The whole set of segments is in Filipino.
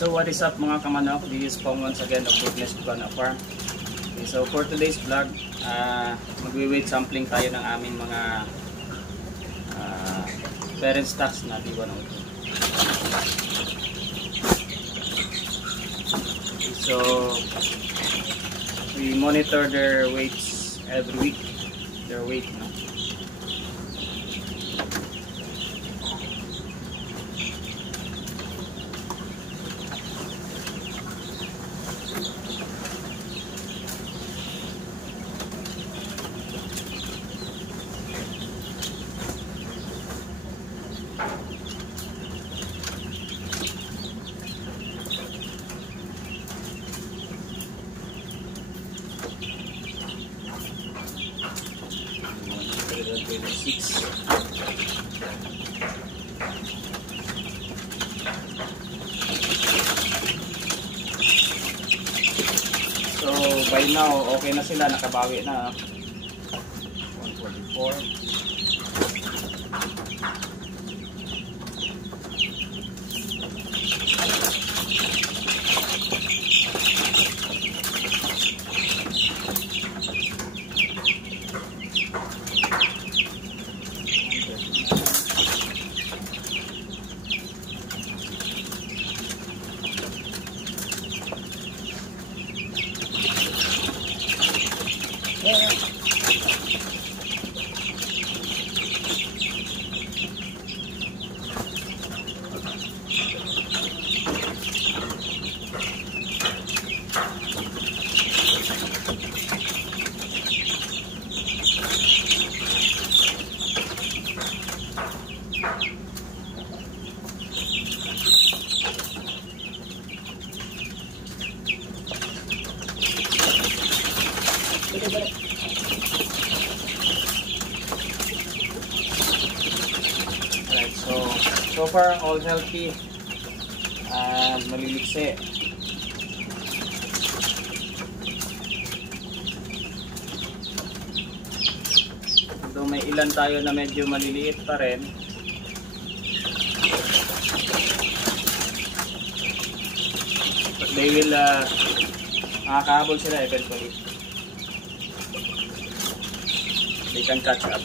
So what is up mga kamanok, this is Pong once again of Goodness Bukana Farm. Okay, so for today's vlog, magwi-weight sampling tayo ng aming mga parent stocks na D102. Okay, so we monitor their weights every week, their weight, no? So by now okay na sila, nakabawi na 144. Right, so far all healthy and maliliksi. Although may ilan tayo na medyo maliliit pa rin, but they will makakahabol sila eventually. They can catch up.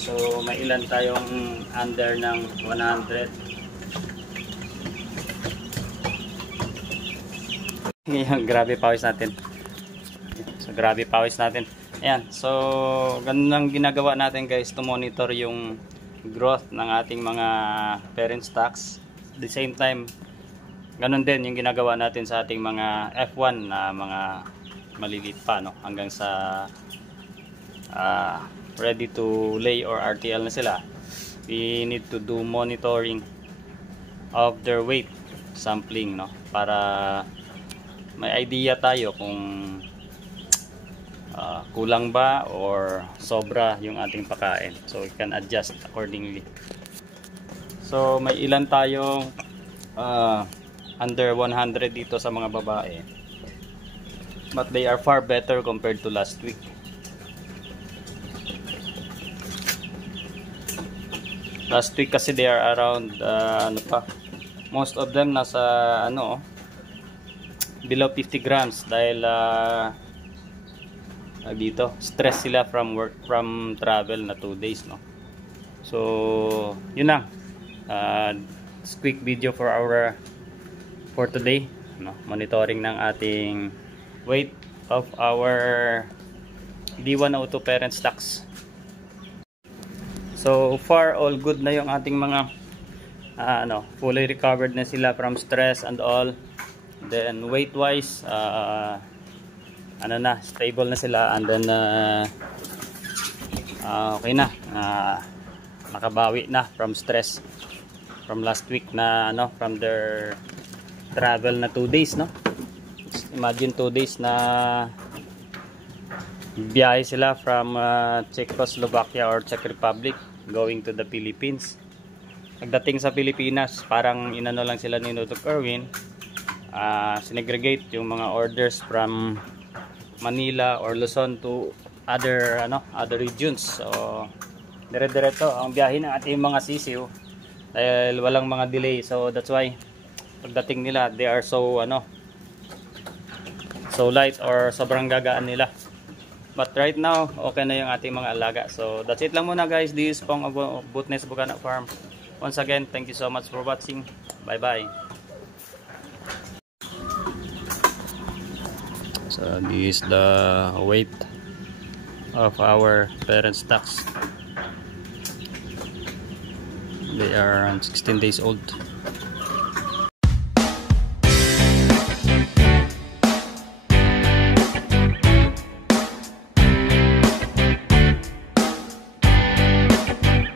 So may ilan tayong under ng 100. Ngayon, grabe pawis natin. So grabe pawis natin. Ayan, so ganun lang ginagawa natin guys to monitor yung growth ng ating mga parent stocks. At the same time, ganun din yung ginagawa natin sa ating mga F1 na mga maliliit pa, no? Hanggang sa ready to lay or RTL na sila. We need to do monitoring of their weight sampling, no? Para may idea tayo kung kulang ba or sobra yung ating pagkain, so we can adjust accordingly. So may ilan tayong under 100 dito sa mga babae, but they are far better compared to last week. Last week kasi they are around most of them nasa below 50 grams dahil dito stress sila from work, from travel na 2 days, no? So yun lang, quick video for today, no? Monitoring ng ating weight of our D102 parent stocks. So far all good na yung ating mga fully recovered na sila from stress and all. Then weight wise stable na sila, and then okay na, nakabawi na from stress from last week na from their travel na 2 days, no? Imagine 2 days na biyahe sila from Czechoslovakia or Czech Republic going to the Philippines. Pagdating sa Pilipinas, parang inano lang sila ni Dr. Erwin, sinegregate yung mga orders from Manila or Luzon to other regions. So dire-diretso ang biyahe ng ating mga sisiw dahil walang mga delay. So that's why pagdating nila, they are so light or sobrang gagaan nila. But right now okay na yung ating mga alaga. So that's it lang muna guys. This is Pong of Bootnest Bukana Farm. Once again, thank you so much for watching. Bye bye. So this is the weight of our parent stocks. They are around 16 days old.